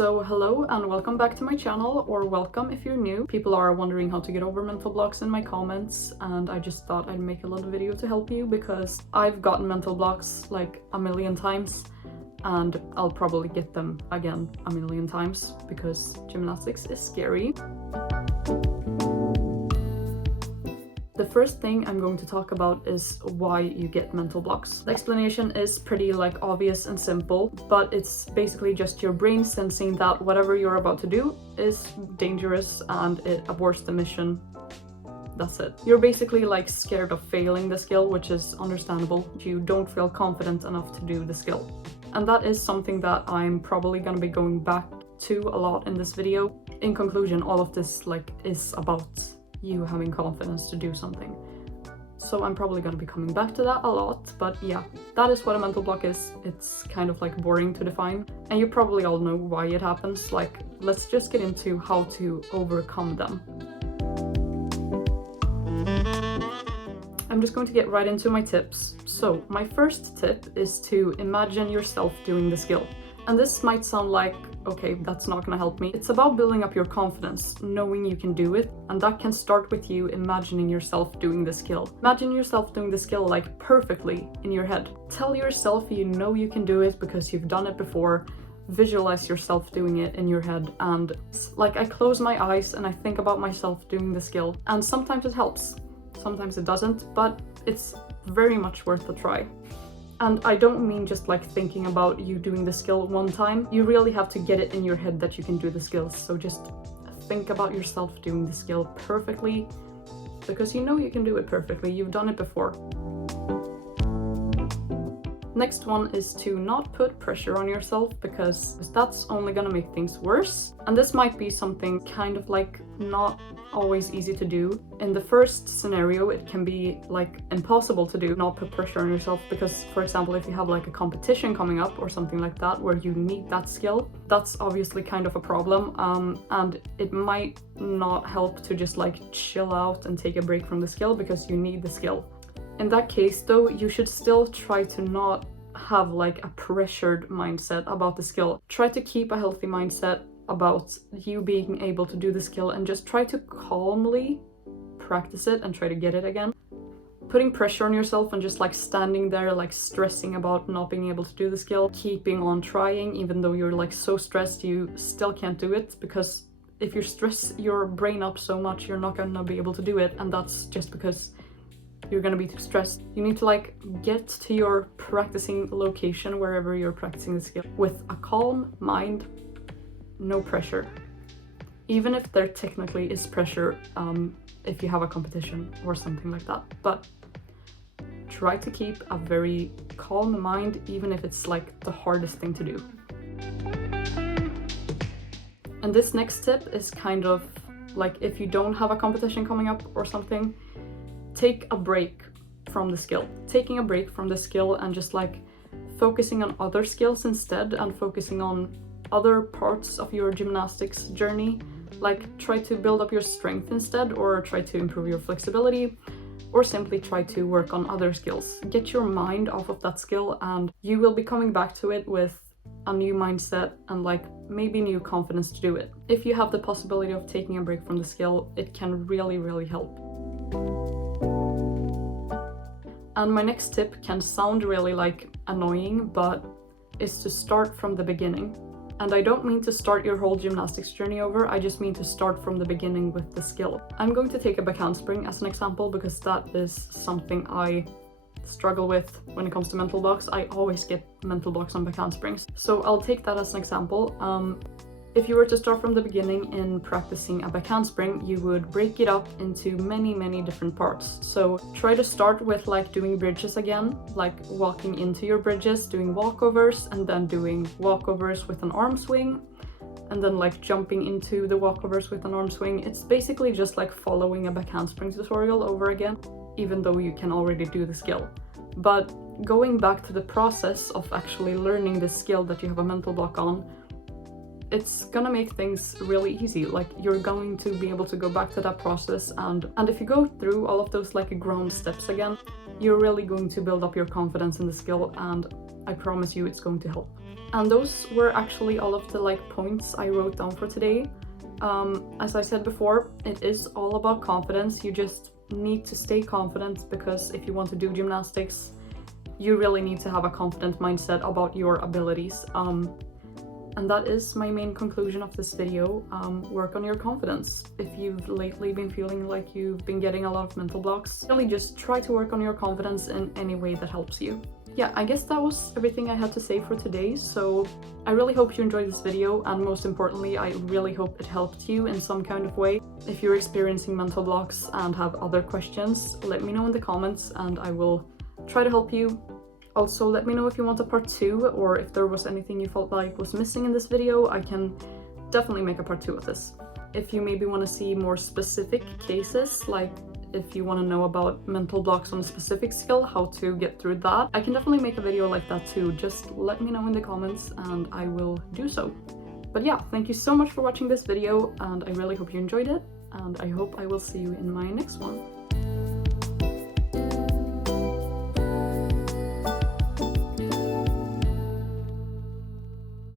So hello and welcome back to my channel, or welcome if you're new. People are wondering how to get over mental blocks in my comments, and I just thought I'd make a little video to help you because I've gotten mental blocks like a million times and I'll probably get them again a million times because gymnastics is scary. The first thing I'm going to talk about is why you get mental blocks. The explanation is pretty obvious and simple, but it's basically just your brain sensing that whatever you're about to do is dangerous and it aborts the mission. That's it. You're basically scared of failing the skill, which is understandable. You don't feel confident enough to do the skill. And that is something that I'm probably gonna be going back to a lot in this video. In conclusion, all of this is about you having confidence to do something. So I'm probably going to be coming back to that a lot, but yeah, that is what a mental block is. It's kind of boring to define, and you probably all know why it happens. Let's just get into how to overcome them. I'm just going to get right into my tips. So my first tip is to imagine yourself doing the skill. And this might sound like, okay, that's not gonna help me. It's about building up your confidence, knowing you can do it, and that can start with you imagining yourself doing the skill. Imagine yourself doing the skill perfectly in your head. Tell yourself you know you can do it because you've done it before. Visualize yourself doing it in your head, and I close my eyes and I think about myself doing the skill, and sometimes it helps, sometimes it doesn't, but it's very much worth a try. And I don't mean just thinking about you doing the skill one time. You really have to get it in your head that you can do the skills. So just think about yourself doing the skill perfectly because you know you can do it perfectly. You've done it before. Next one is to not put pressure on yourself because that's only gonna make things worse. And this might be something kind of not always easy to do. In the first scenario, it can be impossible to do, not put pressure on yourself, because for example, if you have a competition coming up or something like that where you need that skill, that's obviously kind of a problem, and it might not help to just chill out and take a break from the skill because you need the skill. In that case though, you should still try to not have a pressured mindset about the skill. Try to keep a healthy mindset about you being able to do the skill and just try to calmly practice it and try to get it again. Putting pressure on yourself and just standing there stressing about not being able to do the skill, keeping on trying even though you're so stressed you still can't do it, because if you stress your brain up so much you're not gonna be able to do it, and that's just because you're gonna be too stressed. You need to get to your practicing location wherever you're practicing the skill with a calm mind. No pressure, even if there technically is pressure if you have a competition or something like that, but try to keep a very calm mind even if it's the hardest thing to do. And this next tip is kind of if you don't have a competition coming up or something, take a break from the skill. Taking a break from the skill and just focusing on other skills instead, and focusing on other parts of your gymnastics journey. Try to build up your strength instead, or try to improve your flexibility, or simply try to work on other skills. Get your mind off of that skill and you will be coming back to it with a new mindset and maybe new confidence to do it. If you have the possibility of taking a break from the skill, it can really help. And my next tip can sound really annoying, but is to start from the beginning. And I don't mean to start your whole gymnastics journey over, I just mean to start from the beginning with the skill. I'm going to take a back handspring as an example because that is something I struggle with when it comes to mental blocks. I always get mental blocks on back handsprings. So I'll take that as an example. If you were to start from the beginning in practicing a back handspring, you would break it up into many different parts. So try to start with doing bridges again, walking into your bridges, doing walkovers, and then doing walkovers with an arm swing, and then jumping into the walkovers with an arm swing. It's basically just following a back handspring tutorial over again, even though you can already do the skill. But going back to the process of actually learning the skill that you have a mental block on, it's gonna make things really easy. You're going to be able to go back to that process, and if you go through all of those ground steps again, you're really going to build up your confidence in the skill, and I promise you it's going to help. And those were actually all of the points I wrote down for today. As I said before, it is all about confidence. You just need to stay confident, because if you want to do gymnastics, you really need to have a confident mindset about your abilities. And that is my main conclusion of this video. Work on your confidence. If you've lately been feeling like you've been getting a lot of mental blocks, really just try to work on your confidence in any way that helps you. Yeah, I guess that was everything I had to say for today, so I really hope you enjoyed this video, and most importantly, I really hope it helped you in some kind of way. If you're experiencing mental blocks and have other questions, let me know in the comments and I will try to help you. Also, let me know if you want a part 2, or if there was anything you felt like was missing in this video. I can definitely make a part 2 of this. If you maybe want to see more specific cases, like if you want to know about mental blocks on a specific skill, how to get through that, I can definitely make a video like that too. Just let me know in the comments and I will do so. But yeah, thank you so much for watching this video, and I really hope you enjoyed it, and I hope I will see you in my next one.